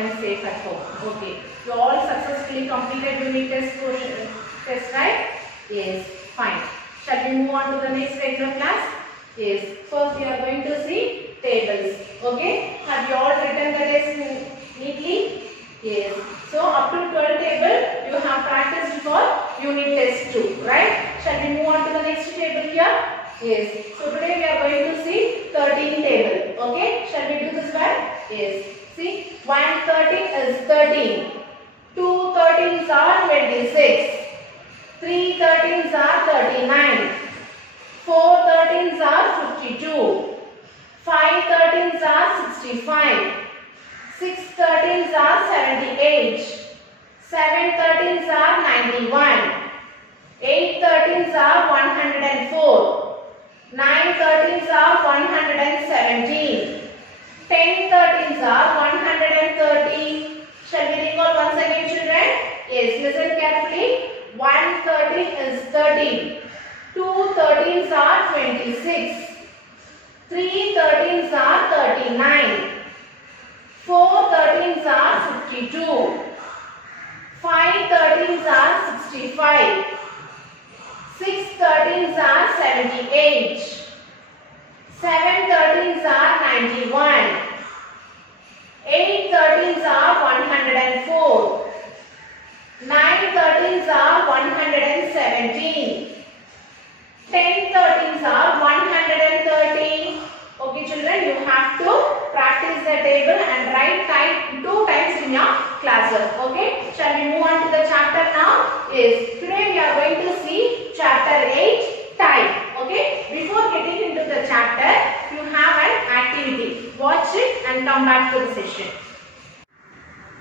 and safe at home. Okay. You all successfully completed unit test, right? Yes. Fine. Shall we move on to the next regular class? Yes. First we are going to see tables. Okay. Have you all written the test neatly? Yes. So up to 12 table you have practiced for unit test 2, right? Shall we move on to the next table here? Yes. So today we are going to see 13 table. Okay. Shall we do this one? Yes. See, 1 13 is 13. 2 13s are 26. 3 13s are 39. 4 13s are 52. 5 13s are 65. 6 13s are 78. 7 13s are 91. 8 13s are 104. 9 13s are 117. 10 13s are 130. Shall we recall once again, children? Yes, listen carefully. 1 13 is 30. 2 13s are 26. 3 13s are 39. 4 13s are 52. 5 13s are 65. 6 13s are 78. 7 13s are 91. 8 13s are 104. 9 13s are 117. 10 13s are 130. Okay children, you have to practice the table and write time 2 times in your classwork. Okay, shall we move on to the chapter now? Yes, today we are going to see chapter 8, time. Okay, before getting into the chapter, you have an activity. Watch it and come back to the session.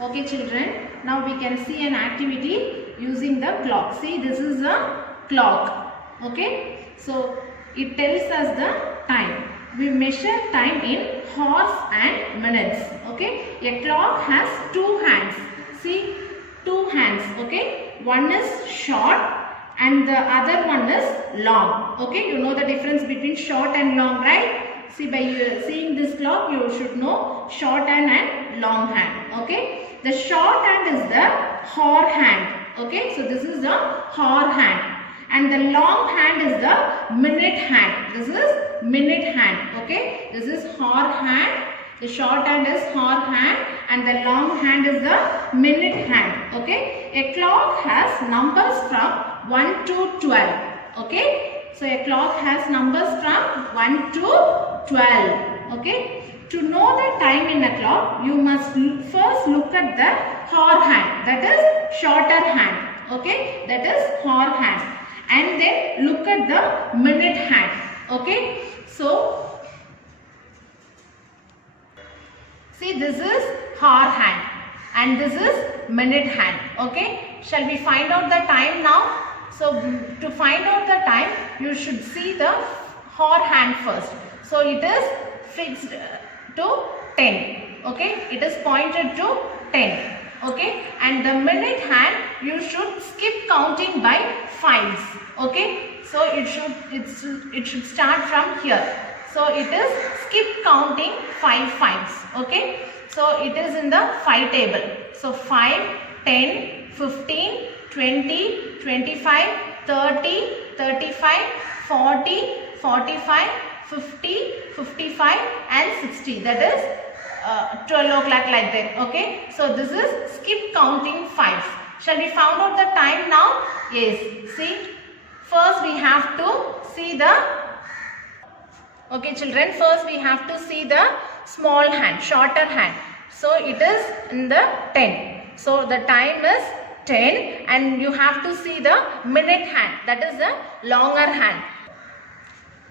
Okay children, now we can see an activity using the clock. See, this is a clock. Okay, so it tells us the time. We measure time in hours and minutes. Okay, a clock has 2 hands. See, 2 hands. Okay, one is short and the other one is long. Okay, you know the difference between short and long, right? See, by seeing this clock you should know short hand and long hand. Okay, the short hand is the hour hand. Okay, so this is the hour hand. And the long hand is the minute hand. This is minute hand. Okay, this is hour hand. The short hand is hour hand and the long hand is the minute hand. Okay, a clock has numbers from 1 to 12. Okay, so a clock has numbers from 1 to 12. Okay, to know the time in a clock, you must first look at the hour hand. That is shorter hand. Okay, that is hour hand. And then look at the minute hand. Okay, so see, this is hour hand and this is minute hand. Okay, shall we find out the time now? So to find out the time, you should see the hour hand first. So it is fixed to 10. Okay, it is pointed to 10. Okay, and the minute hand you should skip counting by 5s. Okay, so it should start from here. So it is skip counting 5 5s. Okay, so it is in the 5 table. So 5, 10, 15, 20, 25, 30, 35, 40, 45, 50, 55 and 60. That is 12 o'clock like that. Okay, so this is skip counting 5s. Shall we find out the time now? Yes, see, first we have to see the, okay children, first we have to see the small hand, shorter hand. So it is in the 10. So the time is 10 and you have to see the minute hand, that is the longer hand.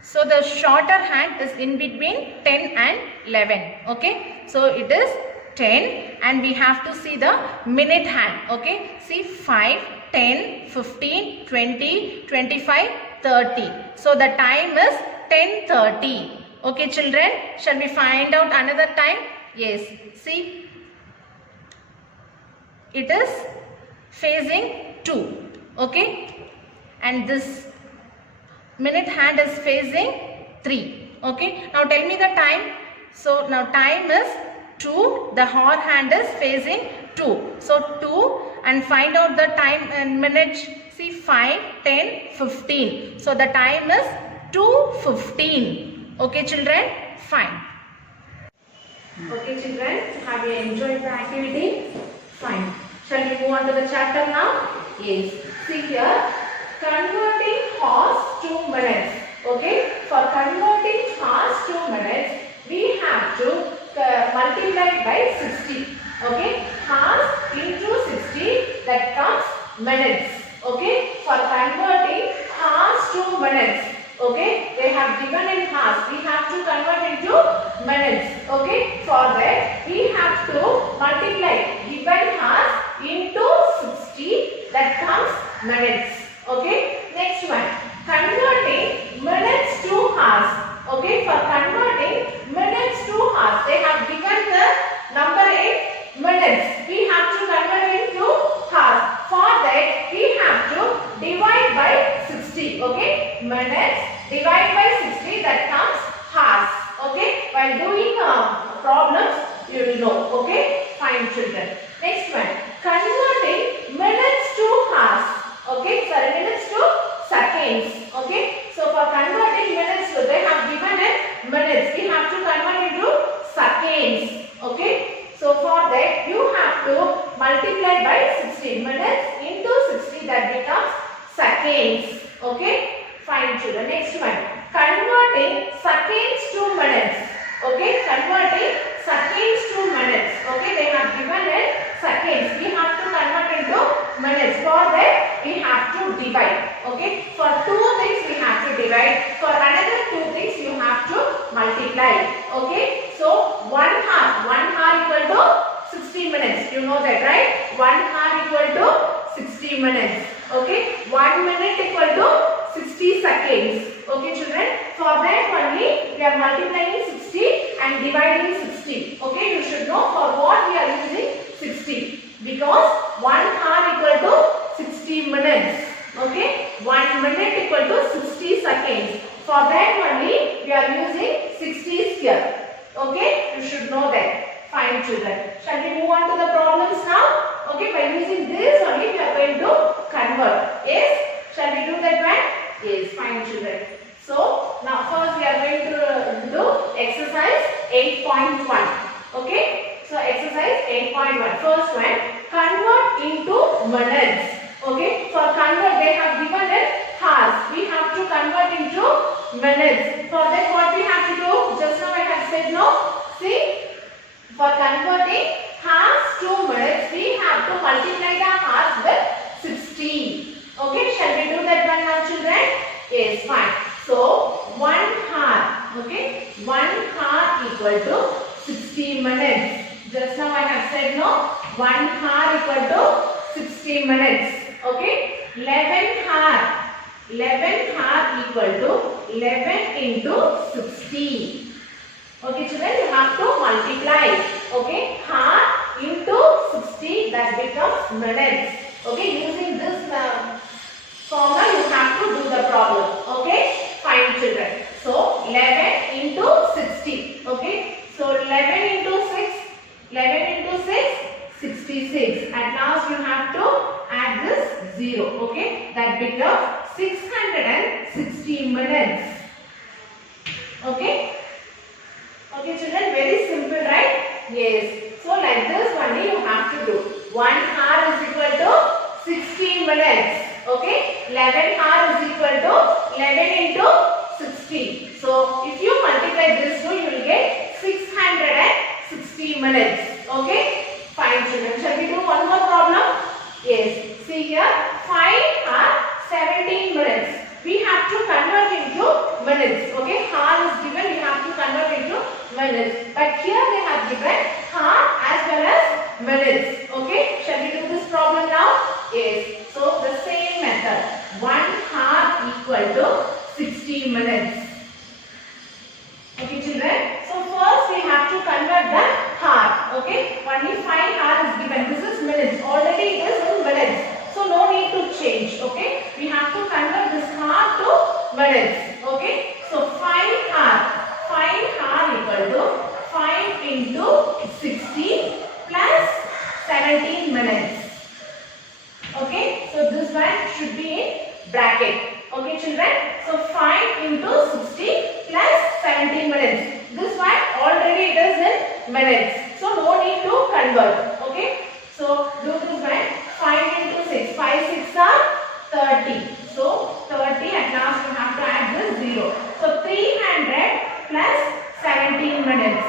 So the shorter hand is in between 10 and 11. Okay, so it is 10 and we have to see the minute hand. Okay, see 5, 10, 15, 20, 25, 30. So the time is 10:30. Okay children, shall we find out another time? Yes, see, it is facing 2. Okay, and this minute hand is facing 3. Okay, now tell me the time. So now time is 2, the hour hand is facing 2. So 2 and find out the time in minutes. See 5, 10, 15. So the time is 2:15. Okay children? Fine. Okay children, have you enjoyed the activity? Fine. Shall we move on to the chapter now? Yes. See here, converting hours to minutes. Okay, for converting hours to minutes, we have to multiply by 60. Okay, hours into 60, that comes minutes. Okay, for converting hours to minutes. Okay, they have given in hours, we have to convert into minutes. Okay, for that we have to multiply given hours into 60, that comes minutes. Okay, next one, converting minutes to hours. Okay, for converting minutes to hours, they have given the number in minutes. We have to convert into hours. For that, we have to divide by 60. Okay, minutes divide by 60, that comes hours. Okay, while doing problems, you will know. Okay, fine children. Next one, converting minutes to hours. Okay, sorry, minutes to seconds. Okay, so for converting minutes to, they have given it minutes. We have to convert into seconds. Okay, so for that you have to multiply by 60. Minutes into 60, that becomes seconds. Okay, fine children. Next one, converting seconds to minutes. Okay, converting seconds to minutes. Okay, they have given it seconds. We have to convert into minutes. For that we have to divide. Okay, for two things we have to divide. For another two things you have to multiply. Okay, so 1 hour equal to 60 minutes. You know that, right? 1 hour equal to 60 minutes. Okay, 1 minute equal to 60 seconds. Okay children, for that only we are multiplying 60 and dividing 60. Okay, you should know for what we are using 60, because 1 hour equal to 60 minutes. Okay, 1 minute equal to 60 seconds. For that only we are using 60s here. Okay, you should know that. Fine children. Shall we move on to the problems now? Okay, by using this only we are going to convert. Yes? Shall we do that one? Yes, fine children. So, now first we are going to do exercise 8.1. Okay? So, exercise 8.1. First one, convert into minutes. Okay? For convert, they have given it hours. We have to convert into minutes. For that, what we have to do? Just now I have said no. See? For converting hours to minutes, we have to multiply the hours with 60. Okay, shall we do that one now children? Yes, fine. So, 1 hour, okay, 1 hour equal to 60 minutes. Just now I have said no, 1 hour equal to 60 minutes. Okay, 11 hour equal to 11 into 60. Okay children, you have to multiply. Okay, hour into 60, that becomes minutes. Okay, using this formula you have to do the problem. Okay, fine children. So 11 into 60. Okay, so 11 into 6, 66. At last you have to add this 0. Okay, that becomes 660 minutes. Okay. Okay children, very simple, right? Yes. So like this only you have to do. 1 hour is equal to 60 minutes. Okay. 11 hour is equal to 11 into 60. So if you multiply this two, you will get 660 minutes. Okay. Fine children. Shall we do one more problem? Yes. See here. 5 hour 17 minutes. We have to convert into minutes. Okay, hour is given, we have to convert into minutes. But here they have given hour as well as minutes. Okay, shall we do this problem now? Yes. So the same method. 1 hour equal to 60 minutes. Okay children. So first we have to convert the hour. Okay, only 5 hours is given. This is minutes. Already it is in minutes. So no need to change. Okay, we have to convert this hour to minutes. Okay, so 5 hour equal to 5 into 60. 17 minutes. Okay, so this one should be in bracket. Okay children, so 5 into 60 plus 17 minutes. This one already it is in minutes, so no need to convert. Okay, so do this one. 5 into 6, 5 6 are 30. So 30, at last you have to add this 0. So 300 plus 17 minutes.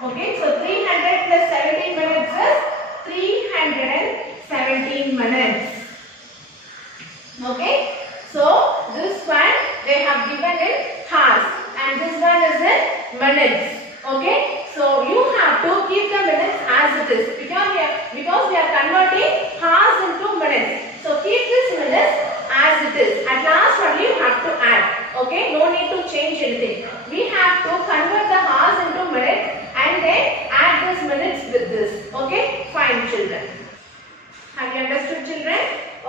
Okay, so 300 plus 17 minutes is 317 minutes. Okay, so this one they have given in hours and this one is in minutes. Okay, so you have to keep the minutes as it is because we are converting hours into minutes. So keep this minutes as it is. At last only you have to add. Okay, no need to change anything. We have to convert the hours into minutes and then add this minutes with this. Okay, fine children. Have you understood children?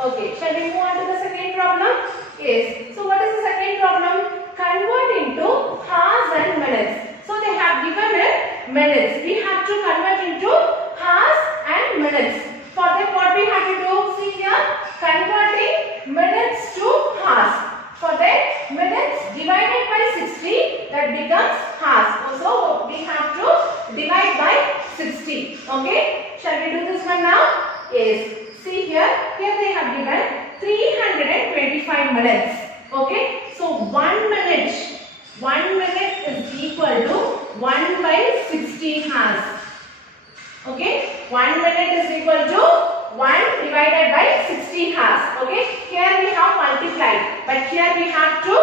Okay, shall we move on to the second problem? Yes. So what is the second problem? Convert into hours and minutes. So they have given it minutes. We have to convert into hours and minutes. For that what we have to do? See here, converting minutes to hours. For that minutes divided by 60, that becomes hours. So we have to divide by 60. Okay, shall we do this one now? Yes. See here they have given 325 minutes. Okay, so 1 minute is equal to 1 by 60 hours. Okay, 1 minute is equal to 1 divided by 60 hours. Okay, here we have multiplied, but here we have to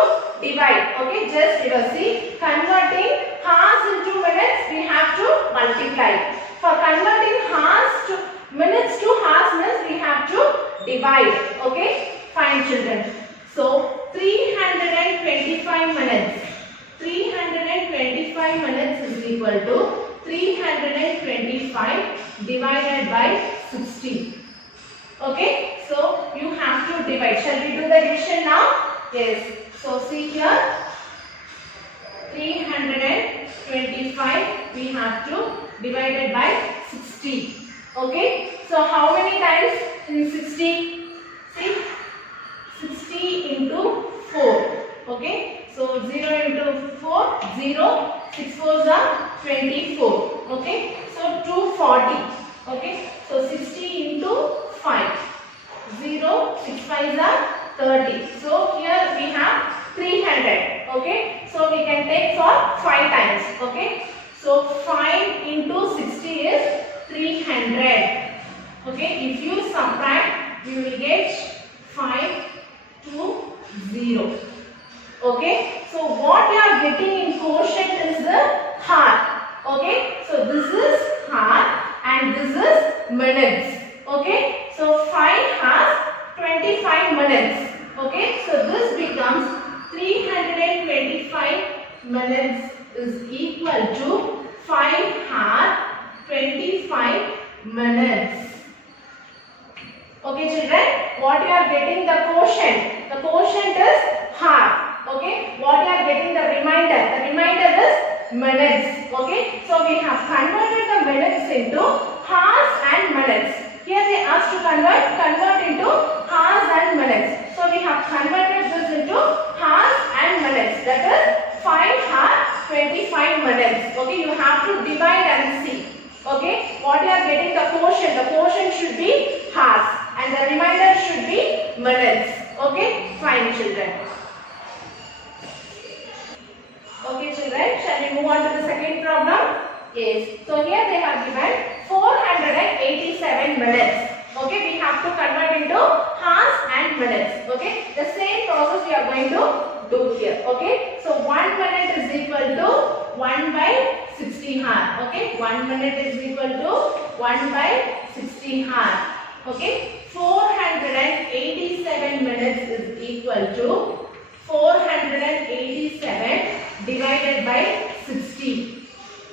divide. Okay, just see, converting hours into minutes, we have to multiply. For converting hours to minutes to hours means we have to divide. Okay, fine children. So 325 minutes. 325 minutes is equal to 325 divided by 60. Okay, so you have to divide. Shall we do the division now? Yes. So see here, 325 we have to divide it by 60. Okay, so how many times in 60? See, 60 into 4. Okay, so 0 into 4, 0, 6 4s are 24. Okay, so 240. Okay, so 60 into 5, 0, 6 5s are 30. So here we have 300. Okay, so we can take for 5 times. Okay, so 5 into 60 is 300. Okay, if you subtract, you will get 5 to 0. Okay, so what you are getting in quotient is the hour. Okay, so this is hour and this is minutes. Okay, so 5 hours 25 minutes. Okay, so this becomes 325 minutes is equal to 5 hours 25 minutes. Okay children, what you are getting the quotient? The quotient is hour. Okay, what you are getting the remainder? The remainder is minutes. Okay, so we have converted the minutes into hours and minutes. Here they asked to convert into hours and minutes. So we have converted this into hours and minutes. That is 5 hours 25 minutes. Okay, you have to divide and see. Okay, what you are getting the quotient? The quotient should be hours and the remainder should be minutes. Okay, fine children. Okay children, shall we move on to the second problem? Yes, so here they have given 487 minutes. Okay, we have to convert into hours and minutes. Okay, the same process we are going to do here. Okay, so 1 minute is equal to 1 by 60 hours. Okay, 1 minute is equal to 1 by 60 hours. Okay, 487 minutes is equal to 487 divided by 60.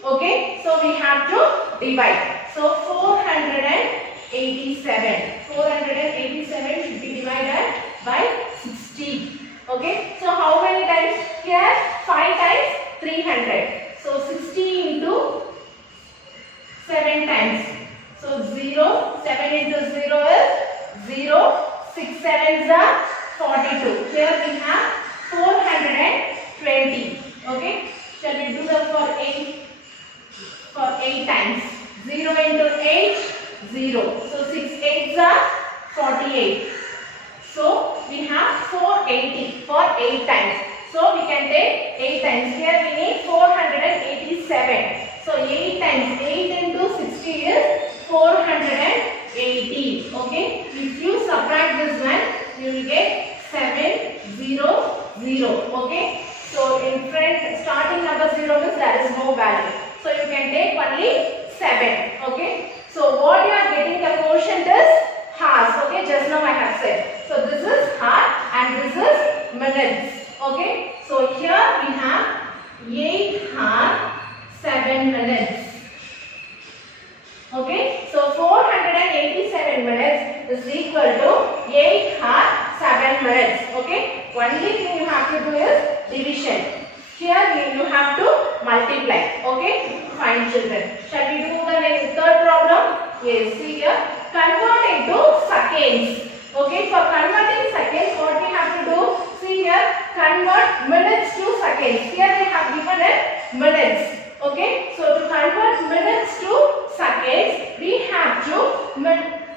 Okay, so we have to divide. So 487 should be divided by 60. Okay, so how many times? Here 5 times 300. So 60 into 7 times. So 0, 7 into 0 is 0, 6 sevens are 42. Here we have 420. Okay, shall we do that for 8 times? 0 into 8, 0. So 6 8s are 48. So we have 480 for 8 times. So we can take 8 times. Here we need 487. So 8 times 8 into 60 is 480. Okay. If you subtract this one, you will get 700. Okay. So in front, starting number 0 means there is no value. So you can take only 7. Okay. So what you are getting the quotient is hours. Okay. Just now I have said. So this is hour and this is minutes. Okay. So here we have 8 hours 7 minutes. Okay. So 487 minutes is equal to 8 hours 7 minutes. Okay. Only thing you have to do is division. Here you have to multiply. Okay. Fine, children. Shall we do the third problem? Yes. See here. Convert into seconds. Okay. For converting seconds, what we have to do? See here. Convert minutes to seconds. Here they have given it minutes. Okay. So to convert minutes to seconds, we have to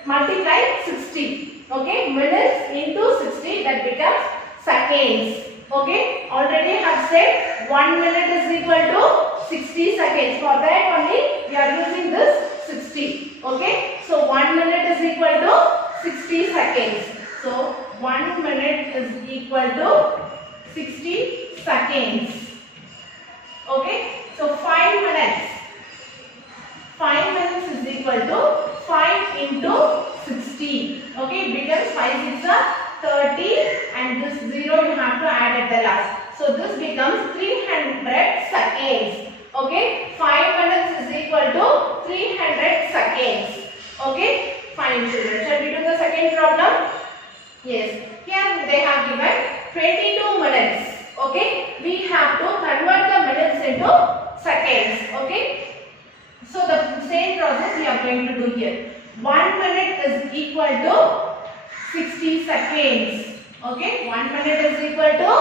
multiply 60. Okay. Minutes into 60, that becomes seconds. Okay. Already have said 1 minute is equal to 60 seconds. For that only we are using this 60. Okay. So 1 minute is equal to 60 seconds. So 1 minute is equal to 60 seconds. Okay. So 5 minutes. 5 minutes is equal to 5 into 60. Okay. It becomes 5 6 are 30 and this 0 you have to add at the last. So this becomes 300 seconds. Okay. 5 minutes is equal to 300 seconds. Okay. Fine, children. Shall we do the second problem? Yes. Here they have given 22 minutes. Okay. We have to convert the minutes into seconds. Okay. So the same process we are going to do here. 1 minute is equal to 60 seconds. Okay. 1 minute is equal to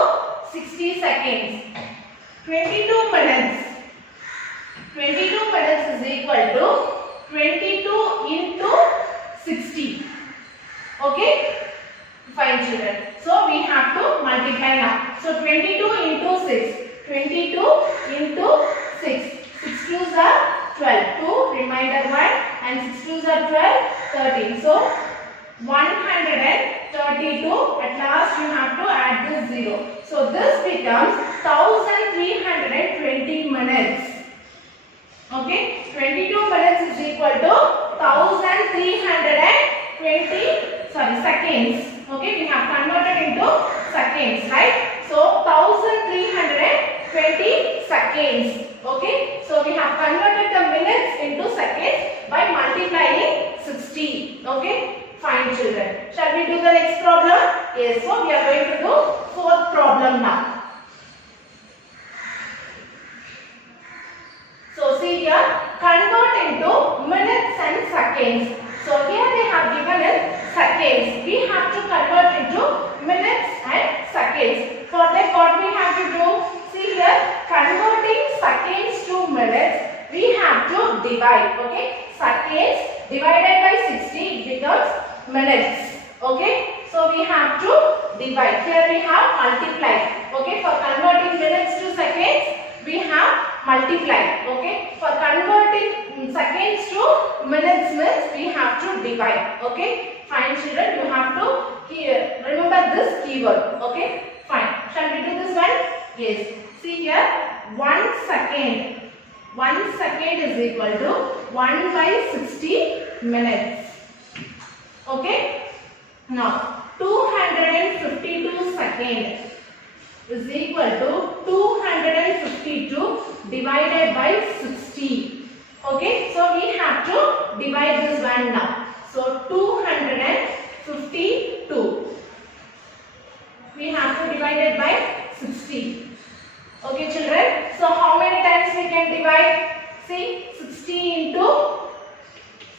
60 seconds. 22 minutes. 22 minutes is equal to 22 into 60. Okay. Fine, children. So we have to multiply now. So 22 into 6. 22 into 6. 6 2s are 12. 2 remainder 1 and 6 2s are 12. 13. So 132. At last you have to add this 0. So this becomes 1320 minutes. Okay. 22 minutes is equal to 1320 seconds. Okay, we have converted into seconds, right? So 1320 seconds. Okay, so we have converted the minutes into seconds by multiplying 60. Okay, fine, children. Shall we do the next problem? Yes, so we are going to do fourth problem now. So see here, convert into minutes and seconds. So here they have given it seconds. We have to convert into minutes and seconds. For that what we have to do? See here, converting seconds to minutes, we have to divide. Okay, seconds divided by 60 becomes minutes. Okay, so we have to divide. Here we have multiply. Okay, for converting minutes to seconds, we have multiply. Okay, for converting seconds to minutes means we have to divide. Okay, fine, children, you have to remember this keyword. Okay, fine. Shall we do this one? Yes. See here, 1 second. 1 second is equal to 1 by 60 minutes. Okay. Now 252 seconds is equal to 252 divided by 60. Okay, so we have to divide this one now. So 252. We have to divide it by 60. Okay, children. So how many times we can divide? See, 60 into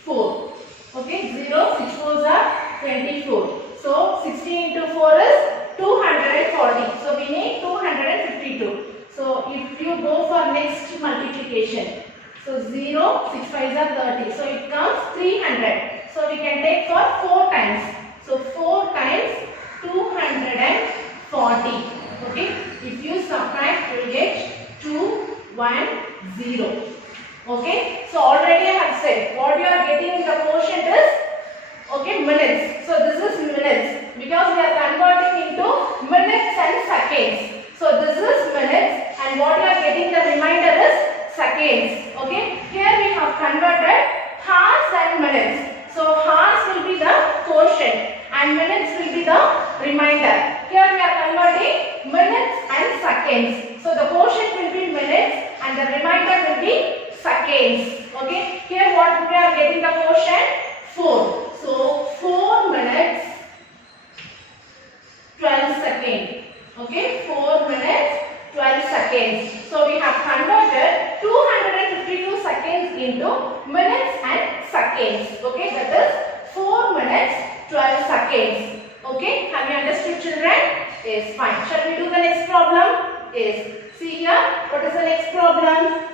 4. Okay, 0, 6 4s are 24. So 60 into 4 is 240. So we need 252. So if you go for next multiplication, so 0, 6 5s are 30. So it comes 300. So we can take for 4 times. So 4 times 240. Okay, if you subtract, you will get 210. Okay, so already I have said what you are getting in the quotient is, okay, minutes. So this is minutes because we are converting into minutes and seconds. So this is minutes and what you are getting the remainder is seconds. Okay, here we have converted hours and minutes. So hours will be the quotient and minutes will be the remainder. Here we are converting minutes and seconds. So the quotient will be minutes and the remainder will be seconds. Okay, here what we are getting the quotient? 4. So 4 minutes 12 seconds. Okay, 4 minutes 12 seconds. So we have converted 252 seconds into minutes and seconds. Okay, that is 4 minutes 12 seconds. Okay, have you understood, children? Yes, fine. Shall we do the next problem? Yes. See here, what is the next problem?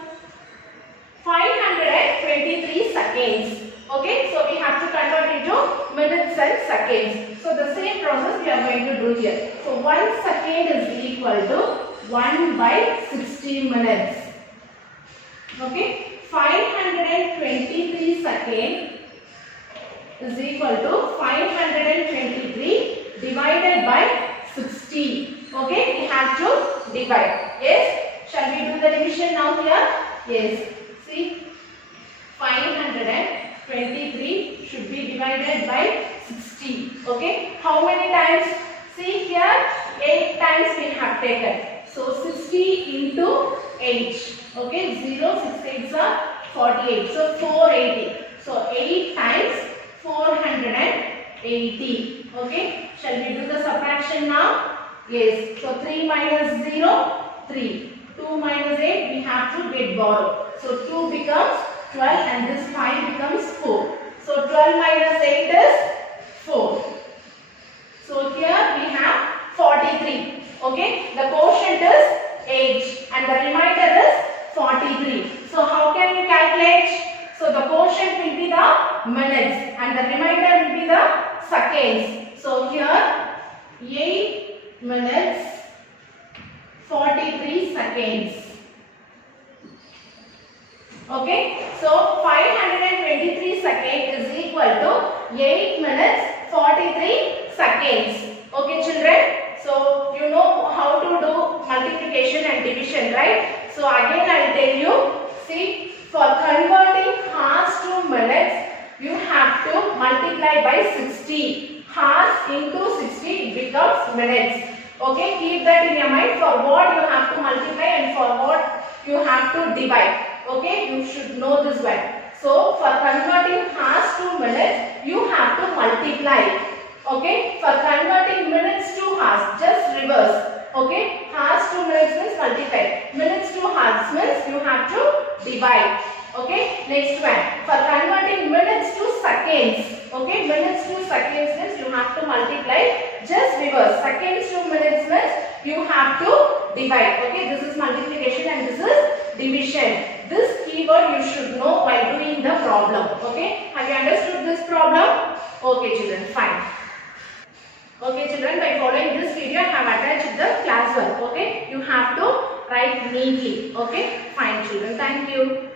523 seconds. Okay, so we have to convert into minutes and seconds. So the same process we are going to do here. So 1 second is equal to 1 by 60 minutes. Okay, 523 seconds is equal to 523 divided by 60. Okay, we have to divide. Yes, shall we do the division now here? Yes. See, 523 should be divided by 60. Okay, how many times? See here, 8 times we have taken. So 60 into 8. Okay, 0, 6 8s are 48. So 480. So 8 times 480. Okay, shall we do the subtraction now? Yes. So 3 minus 0, 3. 2 minus 8, we have to get borrow. So 2 becomes 12 and this 5 becomes 4. So 12 minus 8 is 4. So here we have 43. Okay, the quotient is 8 and the remainder is 43. So how can we calculate? So the quotient will be the minutes and the remainder will be the seconds. So here 8 minutes 43 seconds. Okay, so 523 seconds is equal to 8 minutes 43 seconds. Okay, children. So you know how to do multiplication and division, right? So again I will tell you. See, for converting hours to minutes, you have to multiply by 60. Hours into 60 becomes minutes. Okay, keep that in your mind for what you have to multiply and for what you have to divide. Okay, you should know this one. So, for converting hours to minutes, you have to multiply. Okay, for converting minutes to hours, just reverse. Okay, hours to minutes means multiply. Minutes to hours means you have to divide. Okay, next one. For converting minutes to seconds. Okay, minutes to seconds means you have to multiply. Just reverse. Seconds to minutes means you have to divide. Okay, this is multiplication and this is division. This keyword you should know while doing the problem. Okay, have you understood this problem? Okay, children, fine. Okay, children, by following this video, I have attached the class work. Okay, you have to write neatly. Okay, fine, children. Thank you.